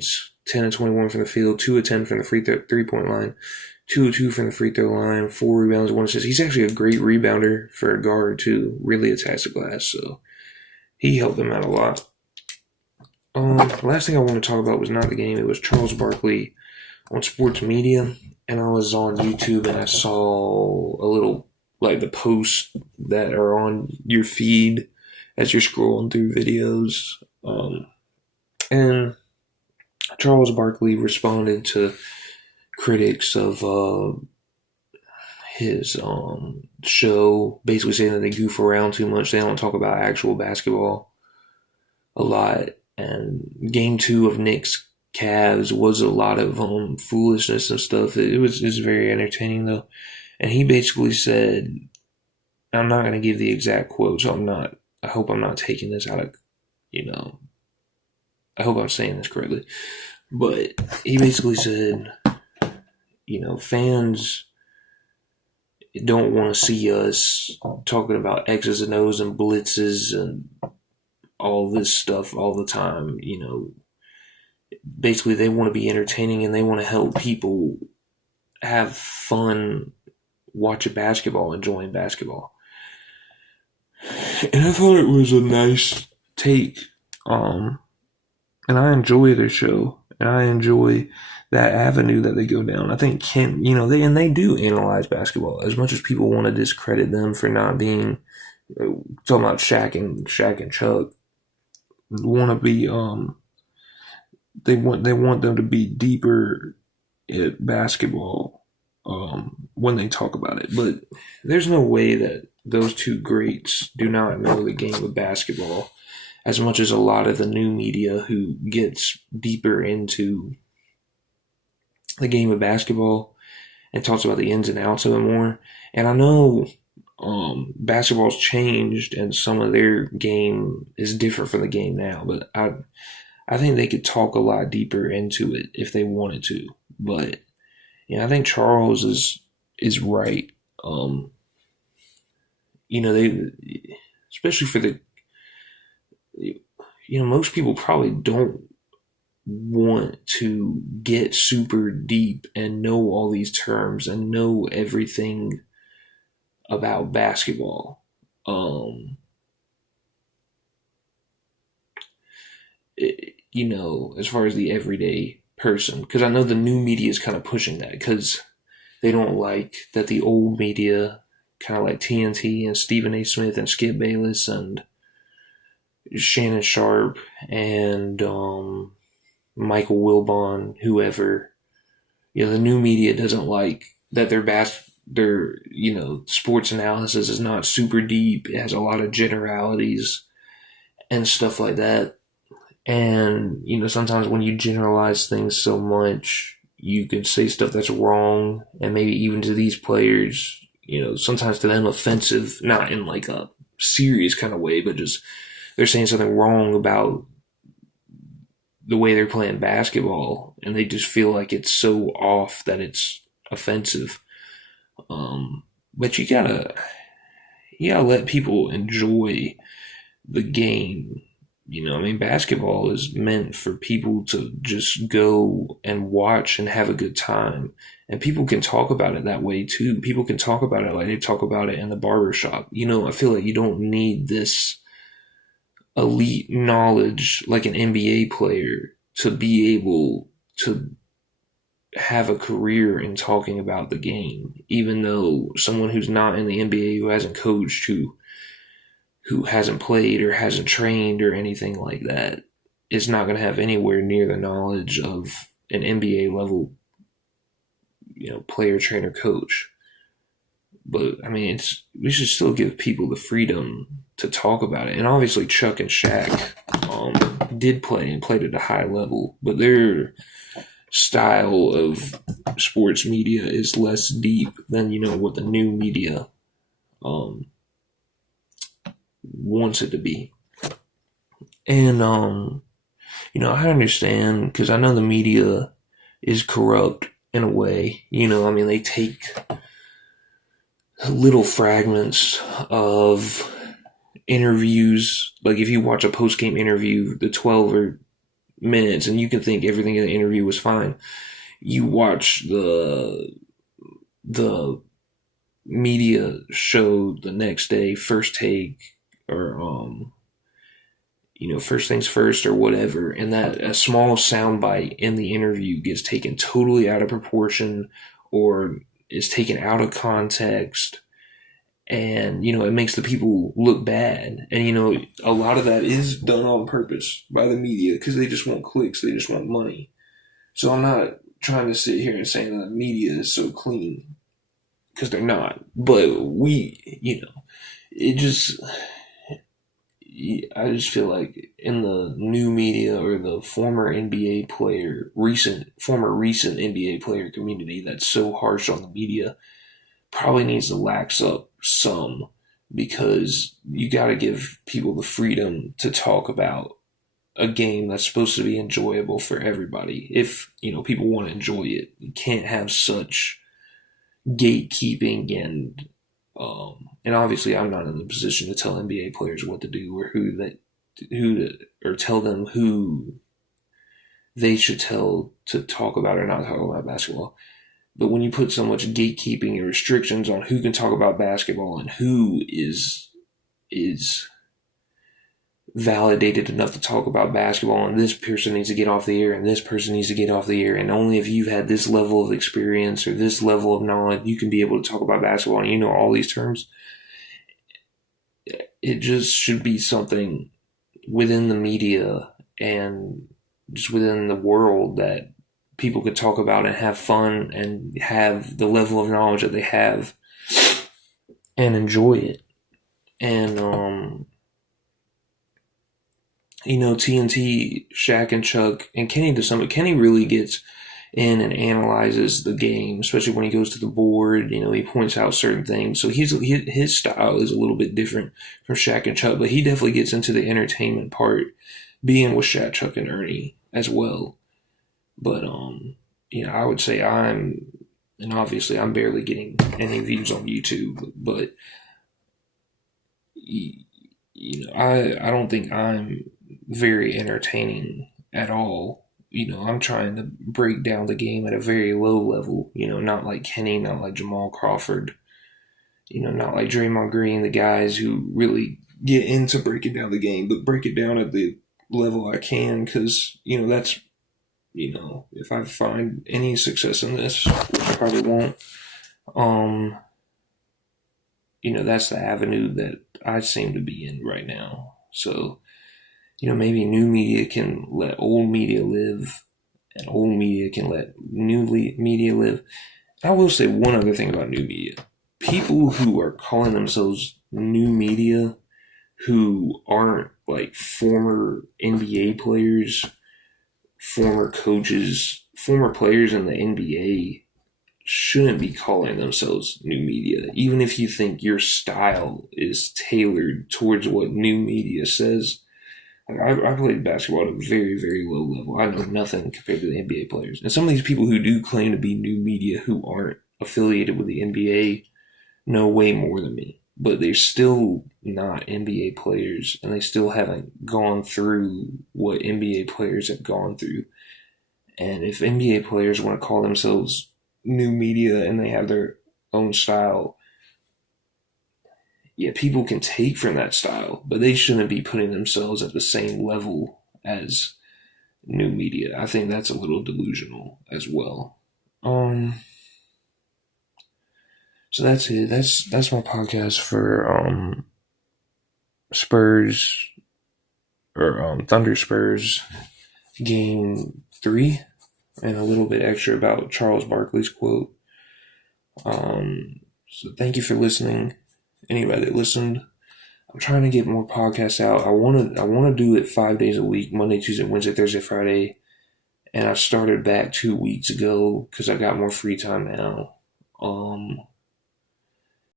10 and 21 from the field, 2 of 10 from the 3-point line, 2 of 2 from the free throw line, 4 rebounds, 1 assist. He's actually a great rebounder for a guard, too. Really attacks the glass, so he helped them out a lot. Last thing I want to talk about was not the game. It was Charles Barkley on sports media, and I was on YouTube and I saw a little, like, the posts that are on your feed as you're scrolling through videos. And Charles Barkley responded to critics of his show, basically saying that they goof around too much. They don't talk about actual basketball a lot. And game 2 of Knicks Cavs was a lot of foolishness and stuff. It was very entertaining though. And he basically said, I'm not going to give the exact quote, so I hope I'm not taking this out of, I hope I'm saying this correctly. But he basically said, fans don't want to see us talking about X's and O's and blitzes and all this stuff all the time. Basically they want to be entertaining and they want to help people have fun watching basketball, enjoying basketball. And I thought it was a nice take. And I enjoy their show, and I enjoy that avenue that they go down. I think they do analyze basketball as much as people want to discredit them for not being talking about Shaq and Chuck. Want to be they want them to be deeper at basketball when they talk about it. But there's no way that those two greats do not know the game of basketball as much as a lot of the new media who gets deeper into the game of basketball and talks about the ins and outs of it more. And I know basketball's changed and some of their game is different from the game now, but I think they could talk a lot deeper into it if they wanted to. But I think Charles is right. They, especially for the, most people probably don't want to get super deep and know all these terms and know everything about basketball. As far as the everyday person, because I know the new media is kind of pushing that because they don't like that the old media, kind of like TNT and Stephen A. Smith and Skip Bayless and Shannon Sharp and Michael Wilbon, whoever, the new media doesn't like that their sports analysis is not super deep. It has a lot of generalities and stuff like that. And, sometimes when you generalize things so much, you can say stuff that's wrong, and maybe even to these players, sometimes to them offensive, not in like a serious kind of way, but just they're saying something wrong about the way they're playing basketball, and they just feel like it's so off that it's offensive. But you gotta let people enjoy the game. Basketball is meant for people to just go and watch and have a good time. And people can talk about it that way too. People can talk about it like they talk about it in the barbershop. I feel like you don't need this elite knowledge like an NBA player to be able to have a career in talking about the game, even though someone who's not in the NBA, who hasn't coached, who hasn't played or hasn't trained or anything like that, is not going to have anywhere near the knowledge of an NBA level, player, trainer, coach. But we should still give people the freedom to talk about it. And obviously Chuck and Shaq did play and played at a high level, but their style of sports media is less deep than what the new media wants it to be. And I understand, because I know the media is corrupt in a way. They take little fragments of interviews. Like if you watch a post-game interview, the 12 or minutes, and you can think everything in the interview was fine. You watch the media show the next day, First Take, or First Things First or whatever, and that a small soundbite in the interview gets taken totally out of proportion or is taken out of context, and it makes the people look bad. And a lot of that is done on purpose by the media because they just want clicks, they just want money. So I'm not trying to sit here and say that the media is so clean, because they're not. But I just feel like in the new media, or the former recent NBA player community that's so harsh on the media, probably needs to lax up some, because you got to give people the freedom to talk about a game that's supposed to be enjoyable for everybody. If people want to enjoy it, you can't have such gatekeeping and obviously I'm not in the position to tell NBA players what to do, or or tell them who they should tell to talk about or not talk about basketball. But when you put so much gatekeeping and restrictions on who can talk about basketball and who is validated enough to talk about basketball, and this person needs to get off the air and this person needs to get off the air, and only if you've had this level of experience or this level of knowledge you can be able to talk about basketball, and all these terms, it just should be something within the media and just within the world that people could talk about and have fun and have the level of knowledge that they have and enjoy it. And TNT, Shaq and Chuck, and Kenny to some. Kenny really gets in and analyzes the game, especially when he goes to the board. He points out certain things. So his style is a little bit different from Shaq and Chuck, but he definitely gets into the entertainment part, being with Shaq, Chuck, and Ernie as well. But I would say and obviously I'm barely getting any views on YouTube, but I don't think I'm very entertaining at all. I'm trying to break down the game at a very low level, not like Kenny, not like Jamal Crawford, not like Draymond Green, the guys who really get into breaking down the game, but break it down at the level I can, because, that's, if I find any success in this, which I probably won't, that's the avenue that I seem to be in right now. So, maybe new media can let old media live, and old media can let new media live. I will say one other thing about new media. People who are calling themselves new media, who aren't like former NBA players, former coaches, former players in the NBA, shouldn't be calling themselves new media, even if you think your style is tailored towards what new media says. I played basketball at a very, very low level. I know nothing compared to the NBA players. And some of these people who do claim to be new media, who aren't affiliated with the NBA, know way more than me. But they're still not NBA players, and they still haven't gone through what NBA players have gone through. And if NBA players want to call themselves new media and they have their own style, yeah, people can take from that style, but they shouldn't be putting themselves at the same level as new media. I think that's a little delusional as well. So that's it. That's my podcast for Spurs, or Thunder Spurs Game 3, and a little bit extra about Charles Barkley's quote. So thank you for listening. Anybody that listened. I'm trying to get more podcasts out. I want to do it 5 days a week, Monday, Tuesday, Wednesday, Thursday, Friday. And I started back 2 weeks ago because I got more free time now.